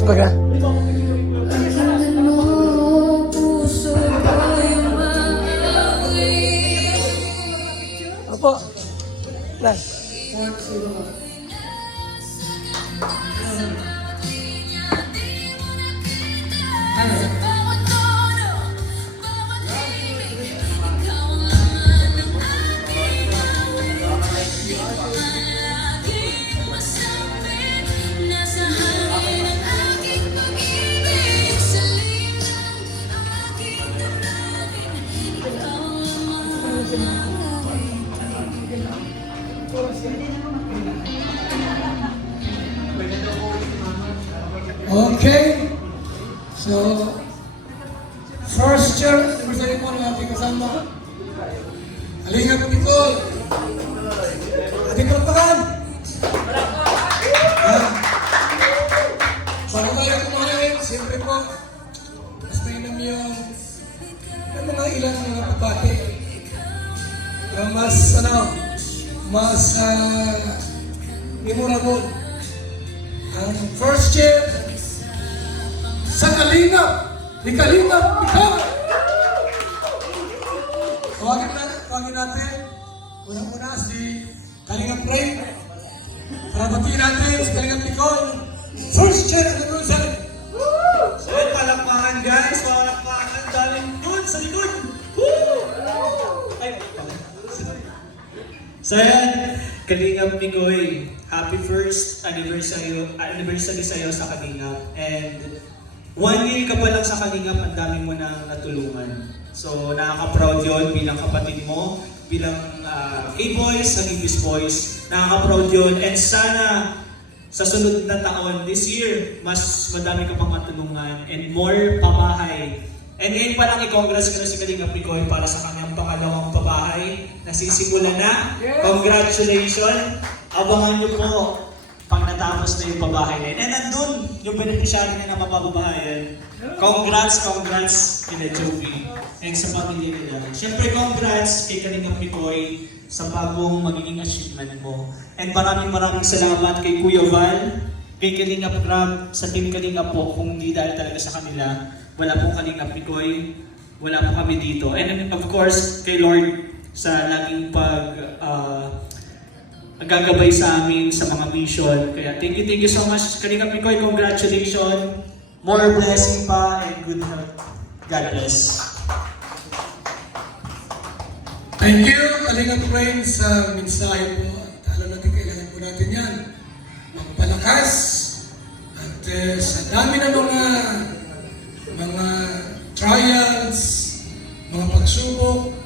Ayos pa ka? Opo. Lan. Okay. So, first chair, sabi po ng ating kasama. Halingap Nicole. Ating kalakpakan. Bago tayo kumain, siyempre po, mas mainam yung mga ilang mga pabati. Mas memorable. Ang first chair, sa Kalingap, ni Kalingap, ikaw! Tawagin natin, unang-una si Kalingap Ray. Para batiin natin si Kalingap Nicole. First chair at the Rosal. So, palakpakan guys, palakpakan. Daling good sa likod. So, yan, Kalingap Mikoy. Happy first anniversary sa'yo sa Kalingap. And 1 year ka pa lang sa Kalingap, ang dami mo na natulungan. So, nakaka-proud yun bilang kapatid mo, bilang K-Boys, naging Miss Boys. Nakaka-proud yun. And sana, sa sunod na taon, this year, mas madami ka pang matulungan and more pabahay. And ngayon pa lang, i-congrats ko na si Kalingap Mikoy para sa kanyang pangalawang pabahay. Nasisimula na. Congratulations! Abangan niyo po pag natapos na yung pabahay na yun. And nandun, yung beneficiary na mapapabahayan. Congrats kina Joey and sa pamilya nila. Siyempre, congrats kay Kalingap Mikoy sa bagong magiging achievement mo. And maraming salamat kay Kuya Val, kay Kalingap Grab, sa team Kalingap po. Kung hindi dahil talaga sa kanila, wala pong Kalingap Mikoy, wala po kami dito. And of course, kay Lord sa laging gagabay sa amin sa mga mission. Kaya thank you so much, Kalingap Mikoy. Congratulations. More blessing pa and good health. God bless. Thank you, Kalingap Ray, sa mensahe mo. At alam natin, kailangan po natin yan. Magpalakas. At sa dami ng mga trials, mga pagsubok,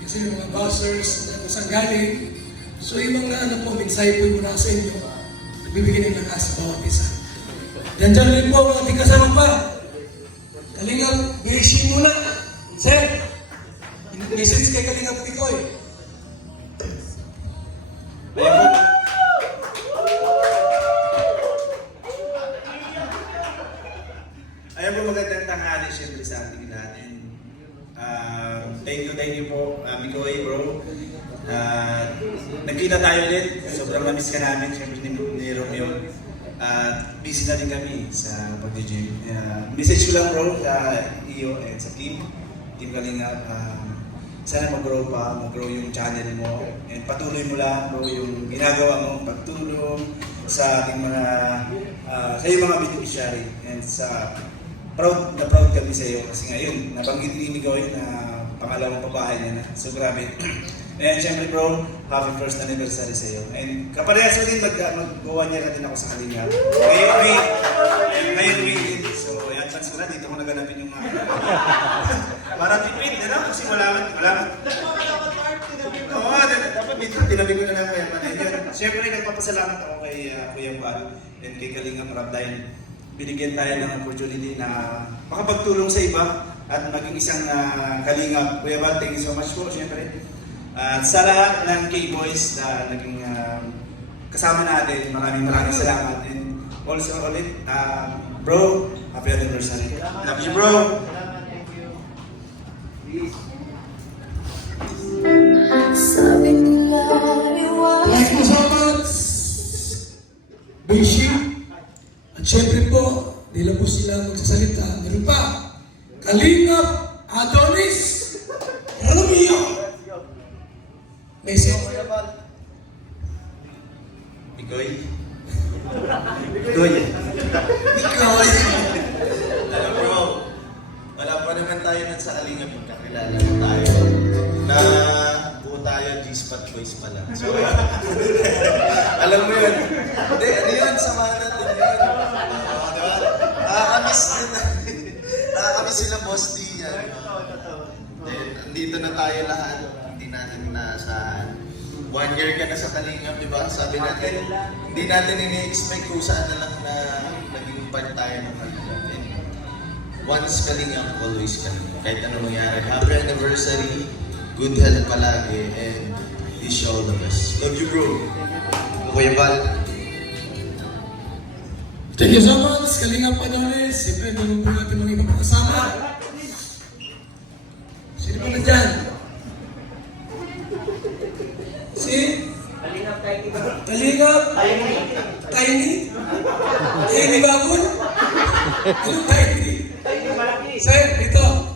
kasi mga buzzers na kung saan galing. So yung mga mensahe po muna sa inyo, nagbibigay ng lakas sa bawat isa. Diyan rin po ang ating kasama pa. Kalingap, BHC muna. Sir, message kay Kalingap Mikoy. Ayan po, magandang tanghali siyempre sa ating natin. Thank you po, Mikoy bro. Nagkita tayo ulit. Sobrang na-miss ka namin, siyempre ni Romeo. Busy na din kami sa pag-gym. Message ko lang bro sa iyo and sa team Kalingap. Sana mag-grow yung channel mo. And patuloy mo lang bro yung ginagawa mo, pagtulong sa ating sa iyong mga beneficiary. And proud kami sa iyo kasi ngayon, nabanggit ni Mikoy na pangalawang pabahay niya na. So grabe. And syempre bro, happy first anniversary sa iyo. And kaparehas mo din, mag-1 year na din ako sa Kalingap. Ngayon week din. So yan, chance ko na, dito ko naganapin yung mga para tipid, kasi wala. Oo, dapat tinabi ko na lang kaya panay. Syempre, nagpapasalamat ako kay Kuya Val and kay Kalingap Rab dahil binigyan tayo ng opportunity na makapagtulong sa iba at maging isang Kalingap. Kuya Val, thank you so much po, syempre. At sa lahat ng K-Boys na naging kasama natin, maraming salamat. And also ulit, bro, happy anniversary. Love you bro. Thank you. Thank you so much, Bishi. At Siyempre po, hindi lang po sila magsasalita. Meron pa, Kalingap Adonis Romeo. Message. Mikoy. Mikoy. Mikoy. Alam bro, wala pa naman tayo nun sa Kalingap, magkakilala na tayo. Na buo tayo, G-Spot Boys pa lang. So, alam mo yun. Hindi, ano yun, samahan natin yun. Diba? Nakakamiss din. Nakakamiss sila Boss D yan. Then, andito na tayo lahat. Hindi natin naasahan. 1 year ka na sa Kalingap, di ba? Sabi natin, hindi natin ini-expect kung saan na lang na naging part tayo ng Kalingap. And once Kalingap, always Kalingap. Kahit anong mangyari. Happy anniversary, good health palagi, and wish you all the best. Love you, bro. Kuya Val. Thank you so much, Kalingap Adonis. Siyempre, doon po natin mga ibang kasama. Sino pa na dyan? Si? Kalingap? Tiny? Tiny Babon? Ano Tiny? Sir, dito.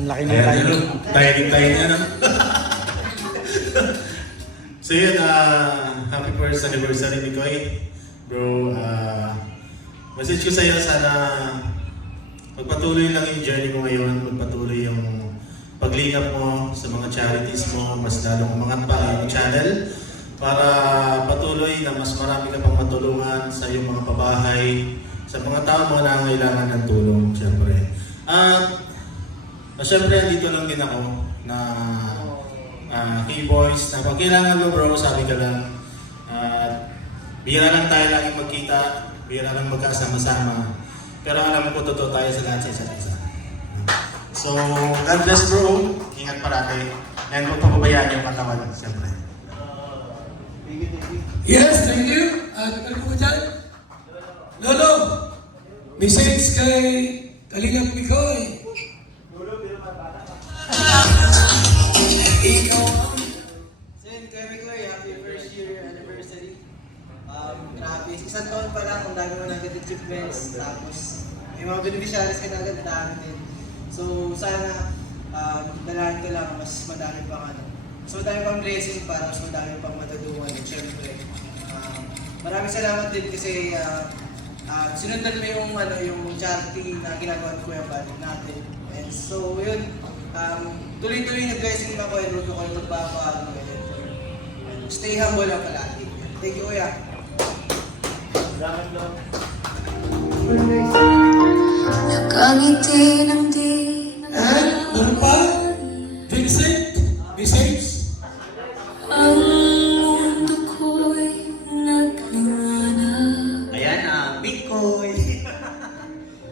Ang laki ng tayo. Tayo niya, no? So yun, happy first anniversary, Mikoy. Bro, message ko sa'yo, sana magpatuloy lang yung journey mo ngayon, magpatuloy yung paglingap mo sa mga charities mo, mas lalong umangat pa yung channel para patuloy na mas marami ka pang matulungan sa iyong mga pabahay, sa mga tao mo na kailangan ng tulong, syempre. At syempre, dito lang din ako na K-Boys, na pag kailangan mo bro, sabi ka lang. Bihira lang tayo laging magkita, bihira lang magkasama-sama. Pero alam ko, totoo tayo sa lahat sa isa't isa. So, God bless bro, ingat parati. And huwag pababayaan yung katawan, syempre. Yes, thank you. At ano po dyan? Lolo, message kay Kalingap Mikoy. Sen, kami ko happy first year anniversary. Grabe, isang taon pa lang, ang dami mo naging achievements, tapos may mga beneficiaries ka na agad, dami din. So sana, dalahan ko lang, mas madami pang mas madami pang blessing para mas madami pang matulungan. At syempre, maraming salamat din kasi sinundan mo yung charity na ginagawa ko yung balik natin. And so yun, tuloy-tuloy na blessing ako and root ko magpapalo. Stay humble lang palagi. Thank you, Kuya. Nakangiti ng di And ano pa? Vincent, message. ang mundo ko'y naglawanag. Ayan, Bitcoin.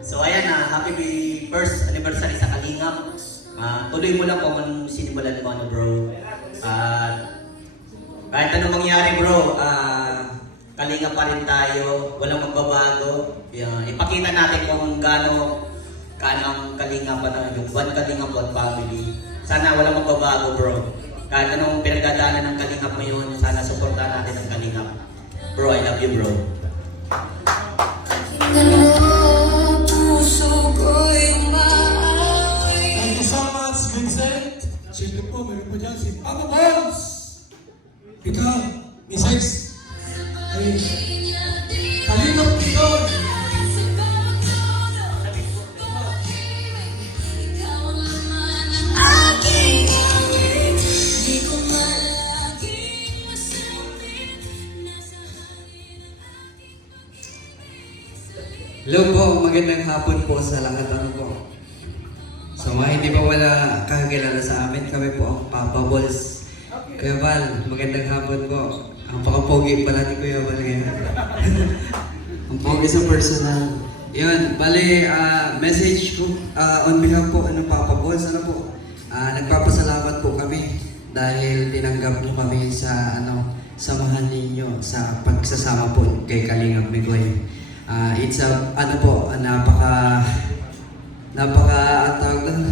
So ayan, happy first anniversary sa Kalingap. Tuloy mo lang kung anong sinimulan mo, bro. Kahit anong mangyari, bro, Kalingap pa rin tayo. Walang magbabago. Ipakita natin kung gaano ang Kalingap at yung One Kalingap, One Family. Sana walang magbabago, bro. Kahit anong pinagdadaanan ng Kalingap mo yun, sana supportahan natin ang Kalingap. Bro, I love you, bro. Puso ko'y umaaway. Thank you so much, Vincent. Siyempre po, meron po dyan si Papa Bones. Ito, message. Ay, Kalingap Mikoy. Aking awit, di ko malaging masapit. Nasa hangin ang aking pag-ibig. Hello po, magandang hapon po sa lahat po. So mga hindi pa wala kakilala sa amin, kami po ang Papa Balls. Kuya Val, magandang hapon po. Ang pakapogi pala ni Kuya Val ngayon. Ang pogi sa personal. Yun, bali, message ko on behalf po ng Papa Balls, nagpapasalamat po kami dahil tinanggap niyo kami sa samahan ninyo sa pagsasama po kay Kalingap Mikoy. It's a, tawag doon,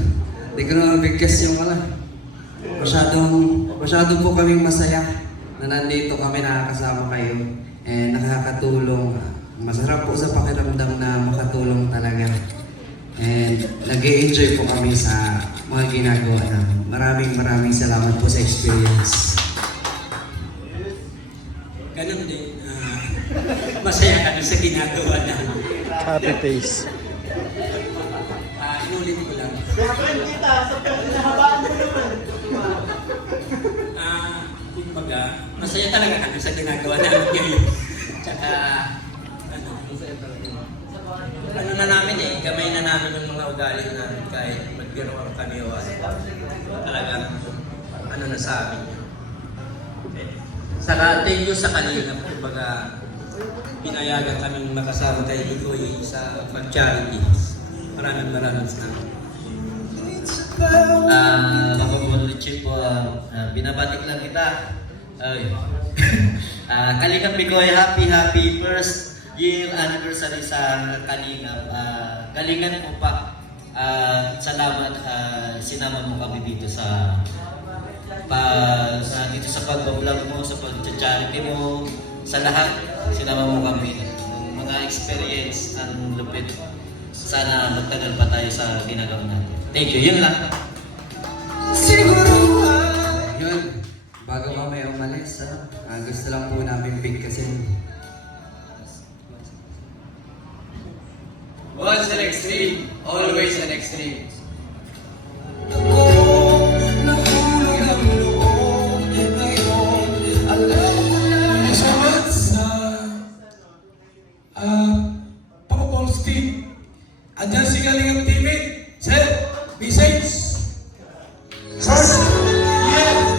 hindi ko naman bigkas yung masyadong po kaming masaya na nandito kami nakakasama kayo. and nakakatulong. Masarap po sa pakiramdam na makatulong talaga. And nag-enjoy po kami sa mga ginagawa namin. Maraming salamat po sa experience. Ganun din, masaya kami sa ginagawa namin. Happy face. Inulit ko lang. Kumbaga, masaya talaga kami sa ginagawa namin ngayon. Tsaka, ano na namin gamay na namin yung mga ugali namin kahit magbiroan kami o talagang ano na sa amin. Saka thank you sa kanila, kumbaga pinayagan kaming makasama kay Ikoy sa pag-charity. Maraming salamat. Kapag Richie po, binabatik lang kita. Kalingap Mikoy, happy first year anniversary sa Kalingap. Galingan mo pa. Salamat, sinama mo kami dito sa dito sa pag-vlog mo, sa pag-charity mo, sa lahat. Sinama mo kami. Mga experience ang lupit. Sana magtagal pa tayo sa ginagawa natin. Thank you. Yun lang. Yun, bago mamaya umalis, gusto lang po namin bigkasin. Once an extreme, always an extreme. Salamat sa Papa Paul Steve. Andyan si Kalingap TV. Sir, message. Sir, yeah.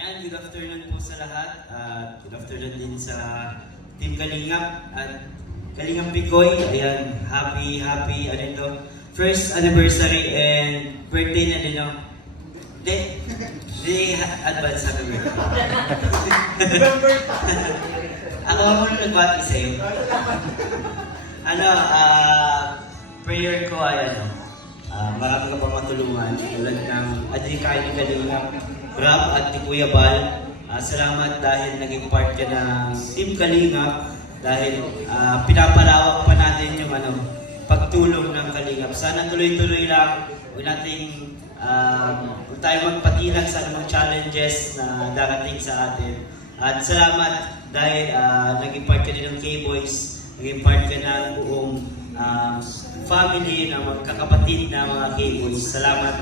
And good afternoon po sa lahat. Good afternoon din sa Team Kalingap at Kalingap Picoy. Ayan, happy, ano ito, first anniversary and birthday na din, no? Di advance happy birthday. Ako muna nagbati sa'yo. Prayer ko ay marami ka pang matulungan tulad ng adhikay ni Kalingap Rob at ni Kuya Bal. Salamat dahil naging part ka ng Team Kalingap dahil pinapalawak pa natin yung pagtulong ng Kalingap. Sana tuloy-tuloy lang, huwag tayo magpatilang sa anumang challenges na darating sa atin. At salamat dahil naging part ka din ng K-Boys, naging part ka ng buong family ng magkakapatid na mga K-Boys. Salamat.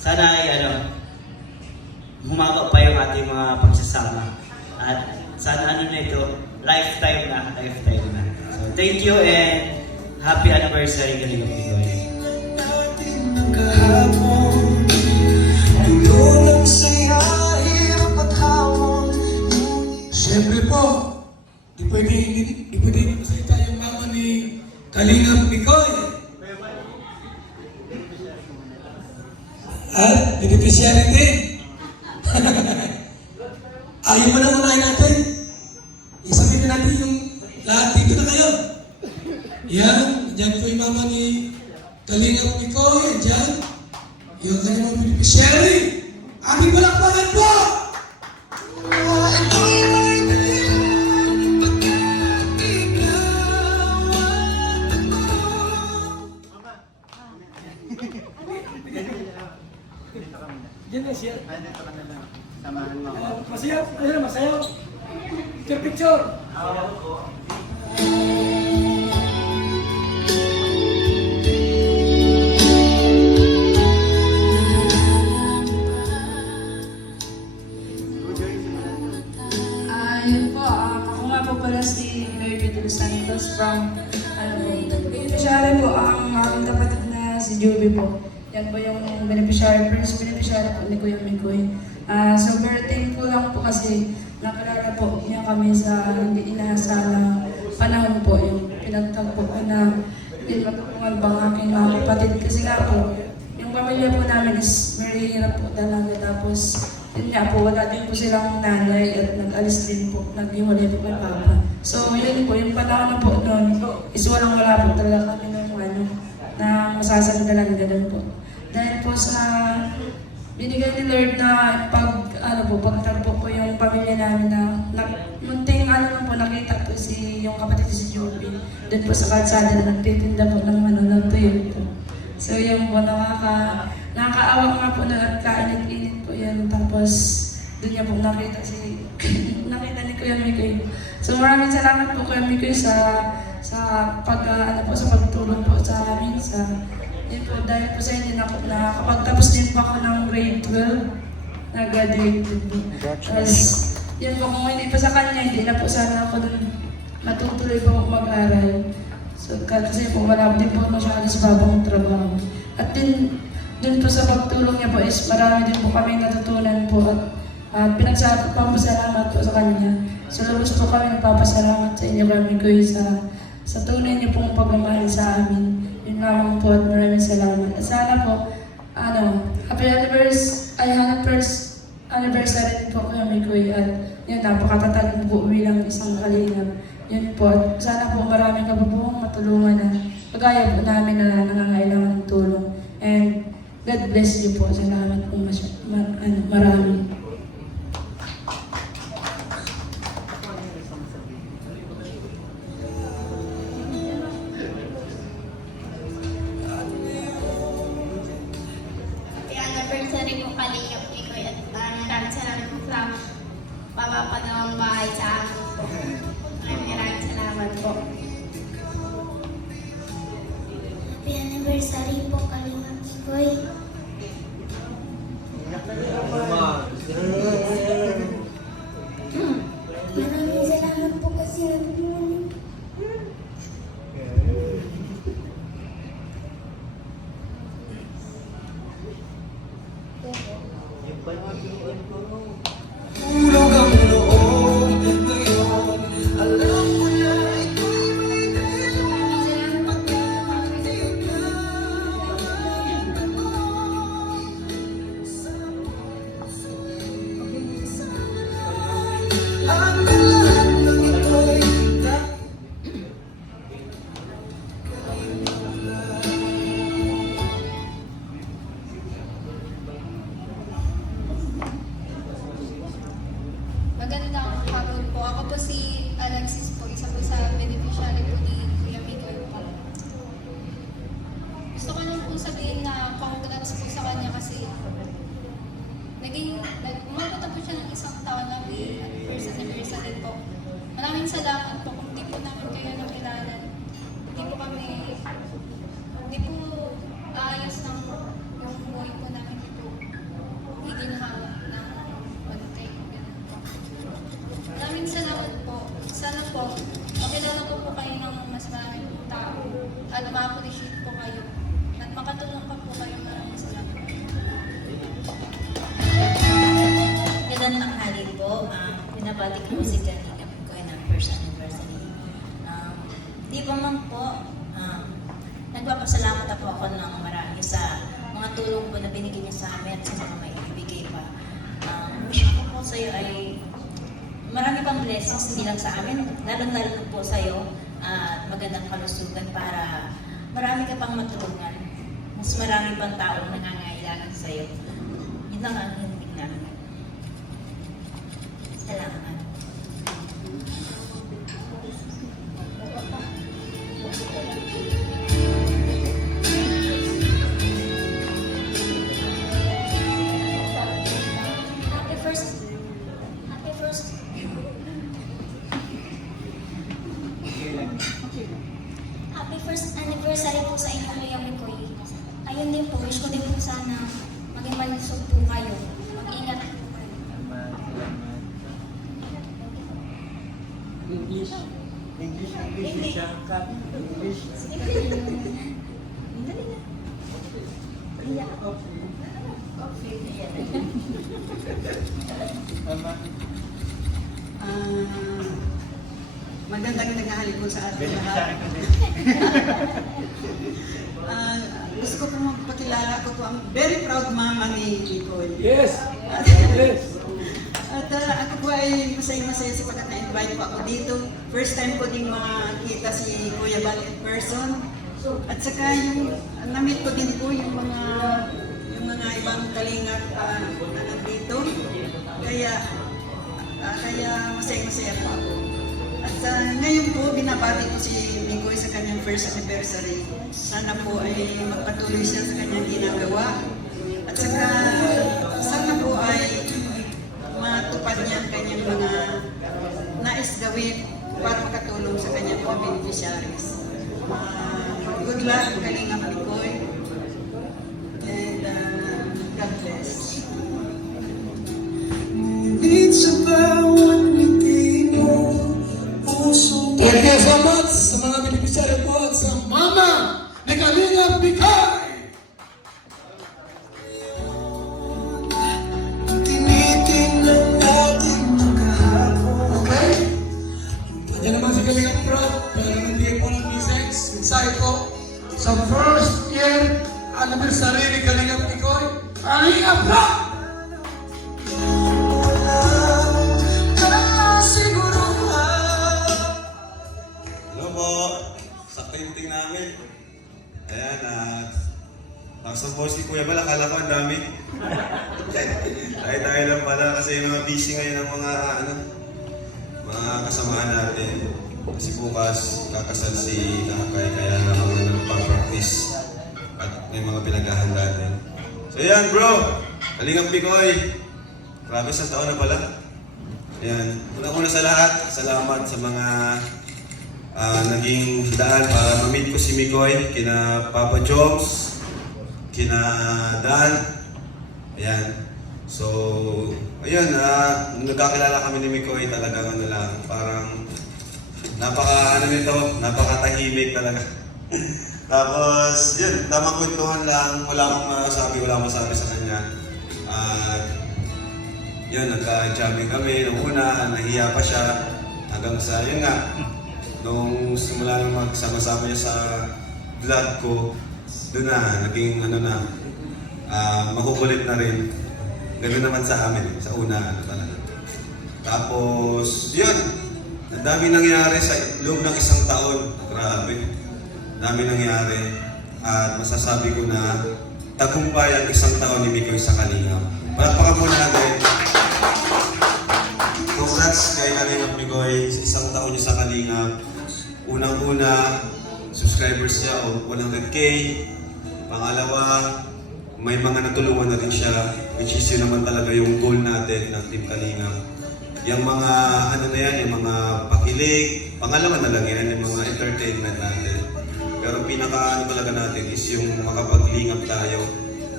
Sana ay humaba pa yung ating mga pagsasama. At sana na ito, lifetime na. So thank you and happy anniversary Kalingap Picoy. Siyempre po, di pwede magsalita yung mama ni Kalingap Picoy. At beneficiary din. Ayaw mo na unahin natin. Isabihin na natin yung lahat dito na kayo. Yan, dyan po yung mama ni Kalingap Picoy. Dyan, yung kanyang beneficiary. Aking palakpakan po! Diyan na siya. Masayaw. Masayaw. Picture. Yun po, ako nga po pala si Mary De Los Santos from, beneficiary po, ang aking kapatid na si Juby po. Yan po yung beneficiary, first beneficiary po ni Kuya Mikoy. Super thankful lang po kasi nakilala po niya kami sa hindi inaasahang panahon po yung pinagtagpo ko na hindi matutungan bang aking mga kapatid. Kasi nga po, yung pamilya po namin is very hirap po talaga. Tapos yun nga po, wala din po silang nanay at nag-alis din po, nag-iwalay po kay Papa. So yun po, yung panahon na po noon is walang-wala po talaga kami ng ano, na masasandalan, ganun po. Dahil po sa binigay ni Lord na pagtagpo po yung pamilya namin na munting nakita po yung kapatid ko si Joby. Doon po sa kalsada na nagtitinda po ng tuyo po. So yung po, nakakaawa nga po na at kainit-init po yan. Tapos doon niya po nakita nakita ni Kuya Mikoy. So maraming salamat po Kuya Mikoy sa pagtulong po sa amin. Yun po, dahil po sa inyo nakapagtapos din po ako ng grade 12, nag-graduate din po. Tapos, yun po, kung hindi pa sa kanya, hindi na po sana ako dun matutuloy po ako mag-aral. So, kasi po, wala din po masyado sa babang trabaho. At dun po sa pagtulong niya po is marami din po kami natutunan po at pinagsapapasalamat po sa kanya. So, lubos po kami nagpapasalamat sa inyo kami ko sa tunay niyo pong pagmamahal sa amin. Yun lamang po at maraming salamat. At sana po, happy anniversary din po kami Kuya. At yun, napakatatag po bilang isang kalingap. Yun po, at sana po marami ka po pong matulungan na kagaya po namin na nangangailangan ng tulong. And God bless you po. Salamat po marami. Anniversary po Kalingap Mikoy at maraming salamat po sa papapanawang bahay sa amin po. Maraming salamat po. Happy anniversary po Kalingap Mikoy. Maraming salamat po kasi natulungan. Hulog ang loob ngayon, alam ko na ito'y may dahilan. Pag-ibig ka, magiging ako sa puso'y sanay. Ang lahat ng ito'y Magandang hapon po. Ako po si Alexis po, isa po sa beneficiary po ni Kuya Mikoy po. Gusto ko lang po sabihin na congrats po sa kanya kasi umabot na po siya ng isang taon na may first anniversary po. Maraming salamat po kung di po namin kayo nakilala. Hindi po aayos ng yung buhay po namin dito. Hindi hawak ng konti. Maraming salamat po. Sana po, makilala ko po kayo ng mas maraming tao at ma-appreciate po kayo at makatulong pa po kayo. Maraming salamat. Magandang tanghali po. Pinabati ko si Kalingap Mikoy ng first anniversary. Di ba man po, nagpapasalamat po ako ng marami sa mga tulong po na binigay niya sa amin at sa mga may ibigay pa. Wish ko po sa iyo ay marami pang blessings, hindi lang sa amin, lalong-lalo na po sa iyo at magandang kalusugan para marami ka pang matulungan. Mas marami pang taong nangangailangan sa iyo. Yun lang ang hinig namin. Salamat. Happy first anniversary po sa inyo Kuya Mikoy. Ayun din po, wish ko din po sana maging malusog po kayo. Mag-ingat po kayo. English siya. English. Magandang tanghali po sa ating lahat. Gusto ko po magpakilala ko po ang very proud mama ni Nicole. Yes! At ako po ay masaya-masaya sapagkat na-invite po ako dito. First time ko din makita si Kuya Bal in person. At saka yung na-meet ko din po yung mga ibang kalingap na nandito. Kaya masaya-masaya po ako. At ngayon po, binabati ko si Mikoy sa kanyang first anniversary. Sana po ay magpatuloy siya sa kanyang ginagawa. At saka, sana po ay matupad niya ang kanyang mga nais gawin para makatulong sa kanyang mga beneficiaries. Good luck, Kalingap Mikoy. And God bless. Thank you so much sa mga beneficiary po at sa mama ni Kalingap Mikoy. Okay? Nandiyan naman si Kalingap Rob, pero hindi po ng mensahe ko sa first year anniversary ni Kalingap Mikoy. Kalingap Rob! Hello po, sa printing namin. Ayan, tapos ang boss ni Kuya Bal, akala ko ang dami. Tayo lang pala kasi mga busy ngayon ang mga kasamahan natin. Kasi bukas kakasal si Kakay, kaya naman nagpa-practice at may mga pinaghahanda din. So yan bro, Kalingap Mikoy. Grabe sa taon na pala. Ayan, una sa lahat, salamat sa mga naging daan para ma-meet ko si Mikoy, kina Papa Joms, kina Dan. Ayan. So, ayun, nagkakilala kami ni Mikoy, talagang parang napakatahimik talaga. Tapos, yun, tamang kwentuhan lang, wala akong masabi sa kanya. Yun, nagka-jamming kami nung una, nahiya pa siya, hanggang sa, yun nga, nung simula nang magsama-sama niya sa vlog ko, doon na, naging makukulit na rin. Ganoon naman sa amin, sa una, talaga. Tapos, yun, ang dami nangyari sa loob ng isang taon. Grabe. Dami nangyari. At masasabi ko na tagumpay ang isang taon ni Mikoy sa Kalingap. Palakpakan po natin. Congrats kay Kalingap Mikoy sa isang taon niya sa Kalingap. Unang-una, subscribers niya 100K. Pangalawa, may mga natulungan na rin siya, which is yun naman talaga yung goal natin ng Team Kalingap. Yung mga yung mga pakilig, pangalawa na lang yan, yung mga entertainment natin. Pero pinaka talaga natin is yung makapaglingap tayo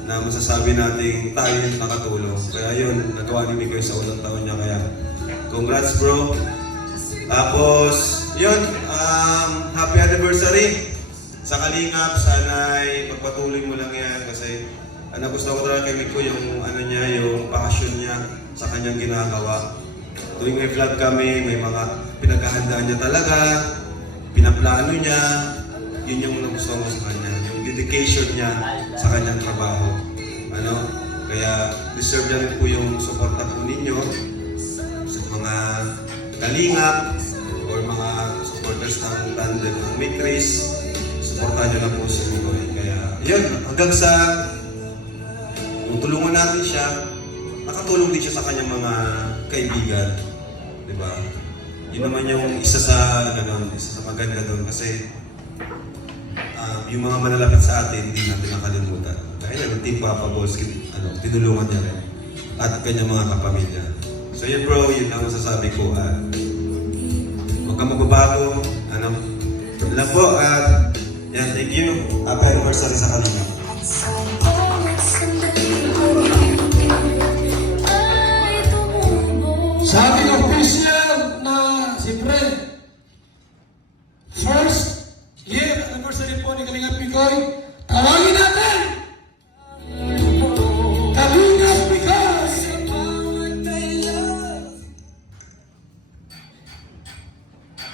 na masasabi natin tayo yung nakatulong. Kaya yun, nagawa ni Mikoy sa unang taon niya. Kaya congrats bro. Tapos, yun, happy anniversary sa Kalingap. Sana'y pagpatuloy mo lang yan kasi gusto ko talaga kay Mikoy yung yung passion niya sa kanyang ginagawa. Tuwing may vlog kami, may mga pinaghahandaan niya talaga, pinaplano niya, yun yung nagustuhan ko sa kanya, yung dedication niya sa kanyang trabaho. Kaya deserve na rin po yung suporta po ninyo sa mga Kalingap or mga supporters ng tandem ng Mikris. Suportahan niyo lang po si Mikoy. Kaya yun, hanggang sa tulungan natin siya, nakatulong din siya sa kanyang mga kaibigan. Diba? Yun naman yung isa sa maganda doon kasi yung mga manalapit sa atin, hindi natin nakalimutan. Kaya yung Team Papa Balls, tinulungan niya rin. At kanyang mga kapamilya. So yun bro, yun lang masasabi ko. Huwag kang magbabago. Yun lang po. Yan, thank you. Happy anniversary sa kanila. Sa ating official na siyempre, first year anniversary po ni Kalingap Mikoy, tawagin natin! Kalingap Mikoy!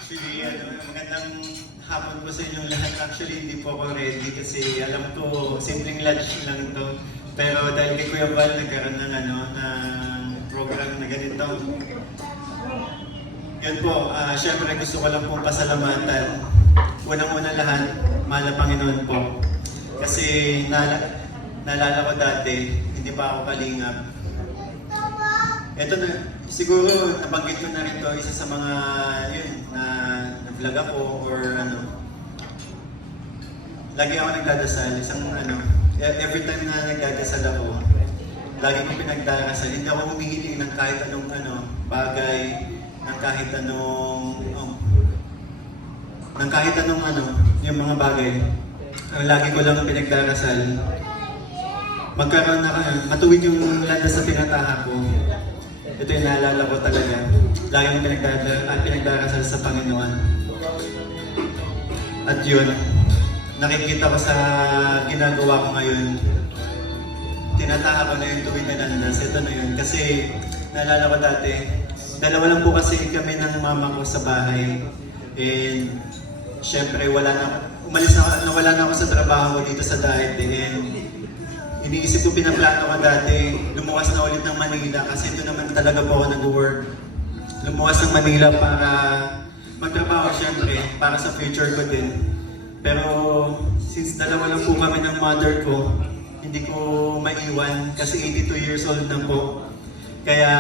Actually, magandang hapon po sa inyong lahat. Actually, hindi po ako ready kasi alam ko, simpleng lunch lang to. Pero dahil kay Kuya Val, nagkaroon ng, ng program na ganito. Yun po, syempre gusto ko lang pong pasalamatan. Unang-una lahat, mahal na Panginoon po. Kasi naalala ko dati, hindi pa ako kalingap. Ito na, siguro nabanggit ko na rin to, isa sa mga yun, na vlog ako or lagi ako nagdadasal, every time na nagdadasal ako, lagi ko pinagdarasal, hindi ako humihiling ng kahit anong bagay, ng kahit anong yung mga bagay. Ang lagi ko lang pinagdarasal, magkaroon na matuwid yung landas sa tinataha ko. Ito yung naalala ko talaga. Lagi mo pinagdarasal sa Panginoon. At yun, nakikita ko sa ginagawa ko ngayon, tinataha ko na yung tuwid na landas. Ito na yun. Kasi naalala ko dati, dalawa lang po kasi kami ng mama ko sa bahay. And syempre, nawala na ako sa trabaho ko dito sa diet. And iniisip ko, pinaplano ko dati, lumuwas na ulit ng Manila kasi ito naman talaga po ako nag-work. Lumuwas ng Manila para magtrabaho syempre, para sa future ko din. Pero since dalawa lang po kami ng mother ko, hindi ko maiwan kasi 82 years old na po. Kaya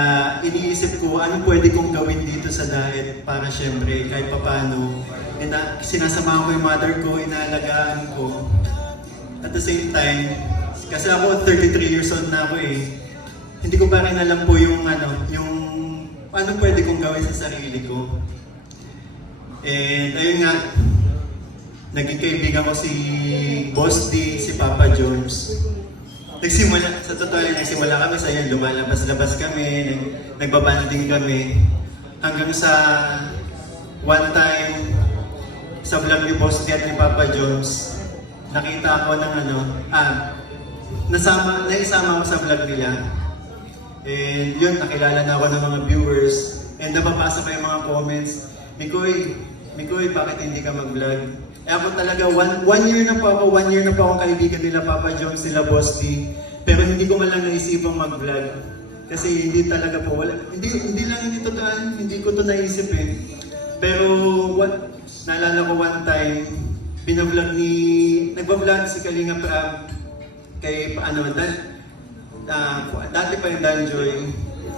iniisip ko, ano pwede kong gawin dito sa diet para syempre kahit papano. Sinasama ko yung mother ko, inaalagaan ko. At the same time, kasi ako 33 years old na ako eh. Hindi ko pa rin alam po yung ano pwede kong gawin sa sarili ko. And ayun nga, naging kaibigan ko si Boss D, si Papa Jones. Nagsimula kami sa yan, lumalabas-labas kami, nagbabanding kami. Hanggang sa one time, sa vlog ni Boss D at ni Papa Jones, nakita ako ng naisama ako sa vlog nila. And yun, nakilala na ako ng mga viewers. And napapasa pa yung mga comments, Mikoy, bakit hindi ka mag-vlog? Eh ako talaga, one year na po akong kaibigan nila Papa Jones, sila Boss D. Pero hindi ko man lang naisipang mag-vlog. Kasi hindi talaga po, hindi ko to naisip eh. Pero naalala ko one time, nagbablog si Kalinga Prab kay dati pa yung Danjoy,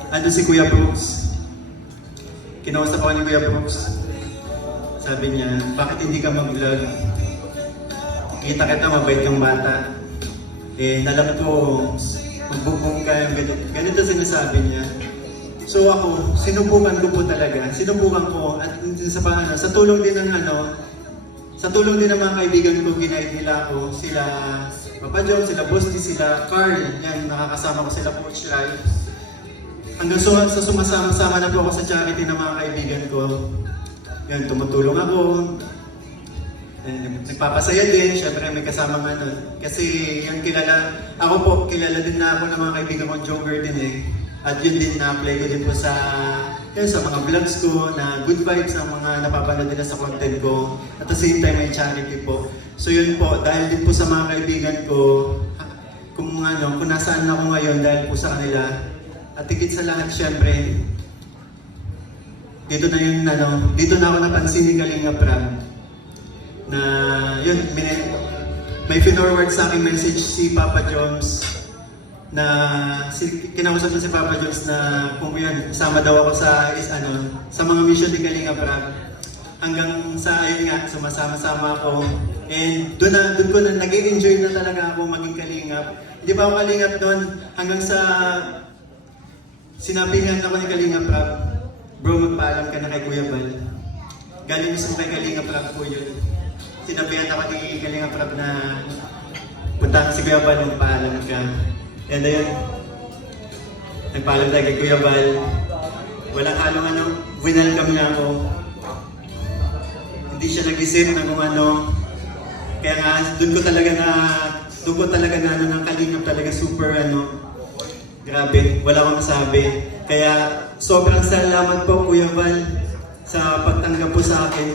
ando si Kuya Brooks. Kinausap ako ni Kuya Brooks. Sabi niya, bakit hindi ka mag-vlog? Kita, mabait kang bata. Eh, alam ko, magbubong ka, ganito sinasabi niya. So ako, sinubukan ko talaga. At sa tulong din ng mga kaibigan ko, ginaid nila ako, sila Papa John, sila Boss D, sila Carl, yan, nakakasama ko sila Coach Rai. Hanggang sa sumasama-sama na po ako sa charity ng mga kaibigan ko. Yan, tumutulong ako. Nagpapasaya din, syempre may kasama nga nun. Kasi yung kilala din na ako ng mga kaibigan ko, Joker din eh. At yun din na-play ko din po sa mga vlogs ko, na good vibes ang mga napapanood nila sa content ko. At the same time, may charity po. So yun po, dahil din po sa mga kaibigan ko, kung nasaan ako ngayon dahil po sa kanila. At higit sa lahat, syempre, dito na ako napansin ni Kalinga Prab. Na yun, may finorward sa akin message si Papa Jones na kinausap na si Papa Jones na kung yan, sama daw ako sa mga mission ni Kalinga Prab. Hanggang sa ayun nga, sumasama-sama ako. And doon ko na nag-enjoy na talaga ako maging kalingap. Hindi pa ako kalingap doon hanggang sa sinabihan ako ni Kalinga Prab, bro, magpaalam ka na kay Kuya Val. Galing mismo kay Kalinga Prab po yun. Sinabihan ako ni Kalinga Prab na punta na si Kuya Val, magpaalam ka. And ayun, nagpaalam tayo kay Kuya Val. Walang halong winalcome niya ako. Hindi siya nag-isip na kung ano. Kaya nga, doon ko talaga na ng kalingap talaga super grabe, wala akong masabi. Kaya sobrang salamat po Kuya Val sa nagpatanggap po sa akin.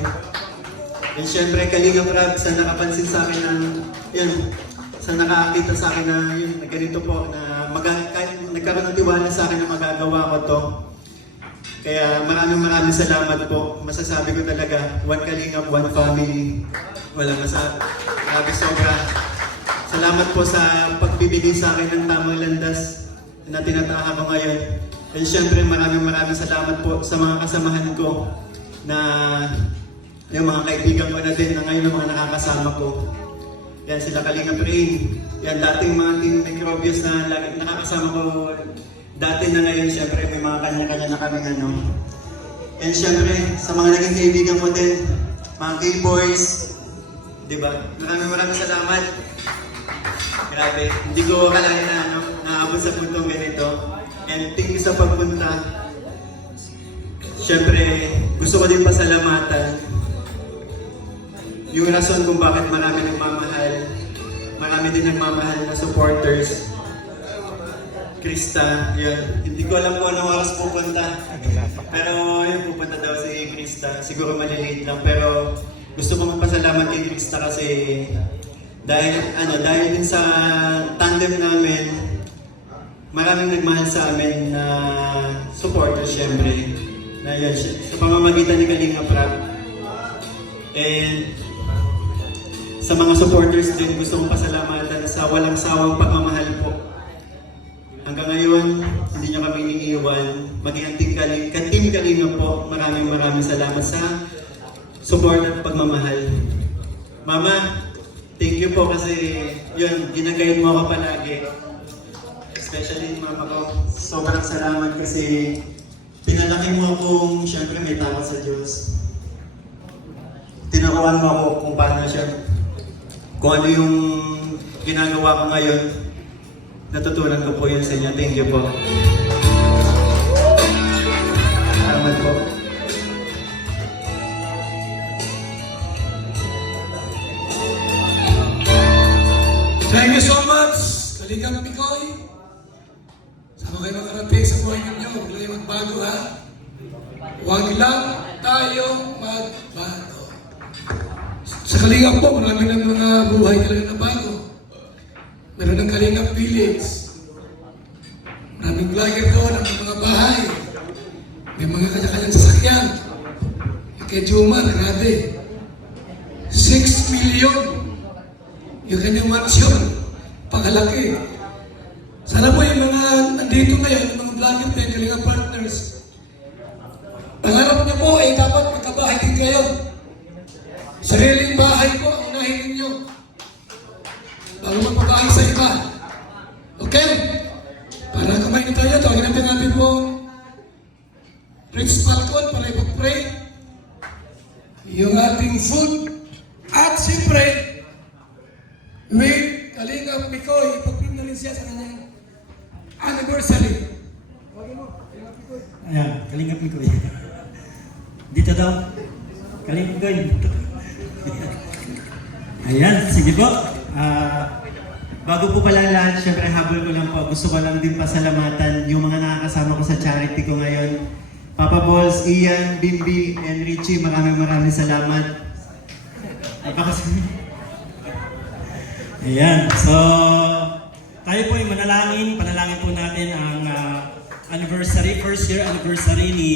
And syempre, Kalingap Rab, sa nakapansin sa akin na, yun, sa nakakita sa akin na, yun, na ganito po, na nagkaroon ng tiwala sa akin na magagawa ko to. Kaya maraming salamat po. Masasabi ko talaga, one Kalingap, one family. Walang grabe sobra. Salamat po sa pagbibigay sa akin ng tamang landas na tinataha ko ngayon. And syempre maraming salamat po sa mga kasamahan ko na yung mga kaibigan ko na din na ngayon ang mga nakakasama ko. Yan sila Kalingap Rain. Yan dating mga Team Microbios na lagi nakakasama ko dati na ngayon. Syempre may mga kanya-kanya na kaming ano. And syempre sa mga naging kaibigan ko din, mga K-Boys, diba? Maraming salamat. Grabe, hindi ko akalain na naabot sa puntong ganito. And thank you sa pagpunta. Siyempre, gusto ko din pasalamatan yung rason kung bakit marami din nagmamahal na supporters. Krista, yun. Hindi ko alam kung anong oras pupunta. Pero yun, pupunta daw si Krista. Siguro malilate lang. Pero gusto ko magpasalamat kay Krista kasi dahil din sa tandem namin, maraming nagmahal sa amin na supporters syempre. Na yun, sa pamamagitan ni Kalingap Rab. And sa mga supporters din, gusto kong pasalamatan sa walang sawang pagmamahal po. Hanggang ngayon, hindi nyo kami iniiwan. Maging ang Team Kalingap po, maraming salamat sa support at pagmamahal. Mama, thank you po kasi yun, ginagayad mo ako palagi. Especially mama ko, sobrang salamat kasi pinalaki mo akong syempre may takot sa Diyos. Tinuruan mo ako kung paano siya, kung ano yung ginagawa ko ngayon. Natutunan ko po yun sa inyo. Thank you po. Salamat po. Thank you so much, Kalingap Mikoy. Sama kayo makarating sa buhay ninyo. Huwag lang magbago, ha? Huwag lang tayo magbago. Sa Kalingap po, marami ng mga buhay talaga na bago. Meron ng Kalingap Village. Maraming vlogger doon, ang mga bahay. May mga kanya-kanyang sasakyan. Yung kay Juma, grabe. 6 million. Yung kanyang mansyon. Pakalaki. Sana po yung mga nandito ngayon, yung mga vlogger din, Kalingap partners. Pangarap niyo po ay dapat magkabahay din kayo. Sariling bahay po ang unahin ninyo. Bago magpabahay sa iba. Okay? Para kamay na tayo, tawagin natin po Rich Falcon para ipag-pray. Yung ating food. At siyempre, with Kalingap Mikoy, ipag-pray na rin siya sa kanyang anniversary. Ayan, Kalingap Mikoy. Dito daw. Kalingap Mikoy. Ayan, sige po. Bago po pala lahat, syempre habol ko lang po. Gusto ko lang din pasalamatan yung mga nakakasama ko sa charity ko ngayon. Papa Balls, Ian, Bimbi, and Richie, maraming salamat. Ayan, so tayo po ay panalangin po natin ang anniversary, first year anniversary ni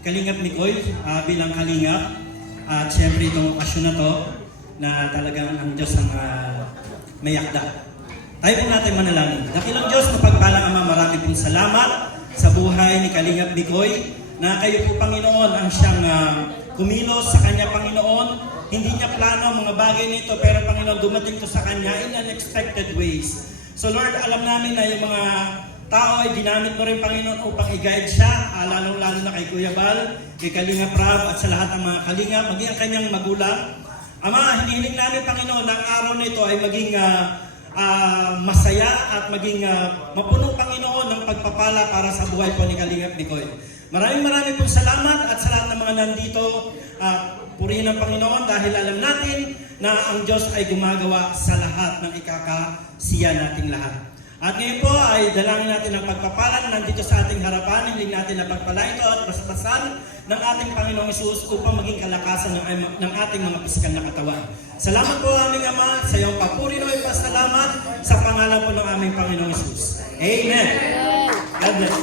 Kalingap Mikoy bilang Kalingap. At syempre itong okasyon na to na talagang ang Diyos ang may akda. Tayo po natin manalangin. Dakilang Diyos na pagpalang Ama, marami pong salamat sa buhay ni Kalingap Mikoy na kayo po Panginoon ang siyang kumilos sa kanya Panginoon. Hindi niya plano mga bagay nito pero Panginoon dumating to sa kanya in unexpected ways. So Lord, alam namin na yung mga tao ay ginamit mo rin Panginoon upang i-guide siya, lalong-lalo na kay Kuya Bal, kay Kalingap Rab at sa lahat ng mga Kalingap, maging ang kanyang magulang. Ama, hinihiling namin Panginoon na ang araw nito ay maging masaya at maging mapuno Panginoon ng pagpapala para sa buhay po ni Kalingap Mikoy. Maraming pong salamat at sa lahat ng mga nandito. Purihin ang Panginoon dahil alam natin na ang Diyos ay gumagawa sa lahat ng ikakasiya nating lahat. At ngayon po ay dalangin natin ang pagpapalan nandito sa ating harapan. Hiling natin na pagpalain ito at basbasan ng ating Panginoong Hesus upang maging kalakasan ng ating mga pisikal na katawan. Salamat po aming Ama sa iyong papuri na ipasalamat sa pangalan po ng aming Panginoong Hesus. Amen. God bless.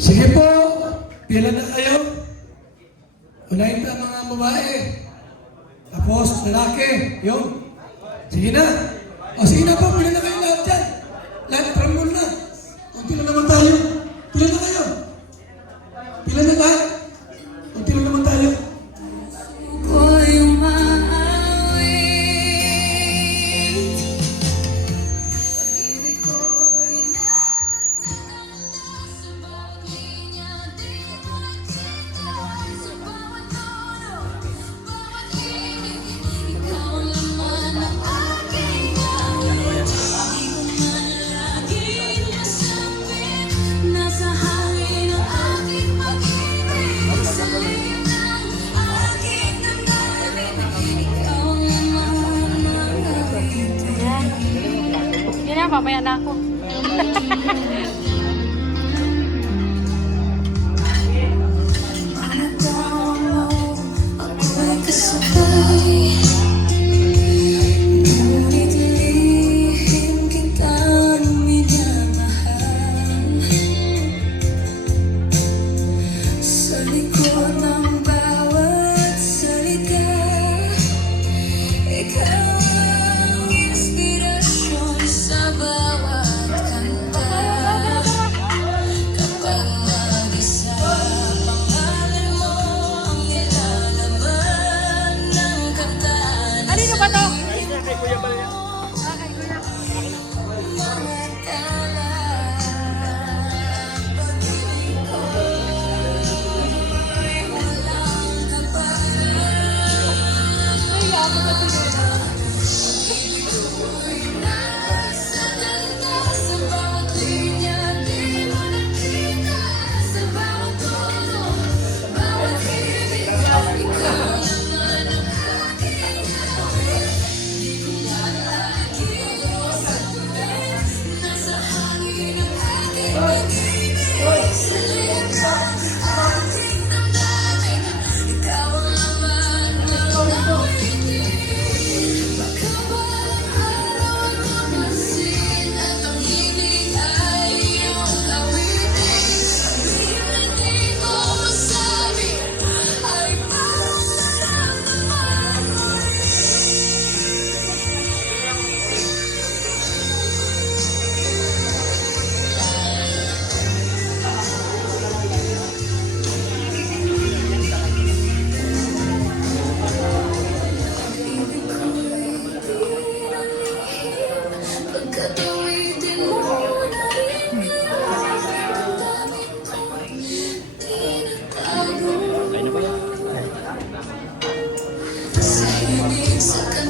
Sige po, pila na kayo. Unahin ka mga babae. Tapos lalaki. Yun. Sige na. O sige na po, pila na kayo lahat dyan. Lahat trambol na. O pila naman tayo. Pila na kayo. Pila na lahat. O pila naman tayo. Mamaya na ako. Sa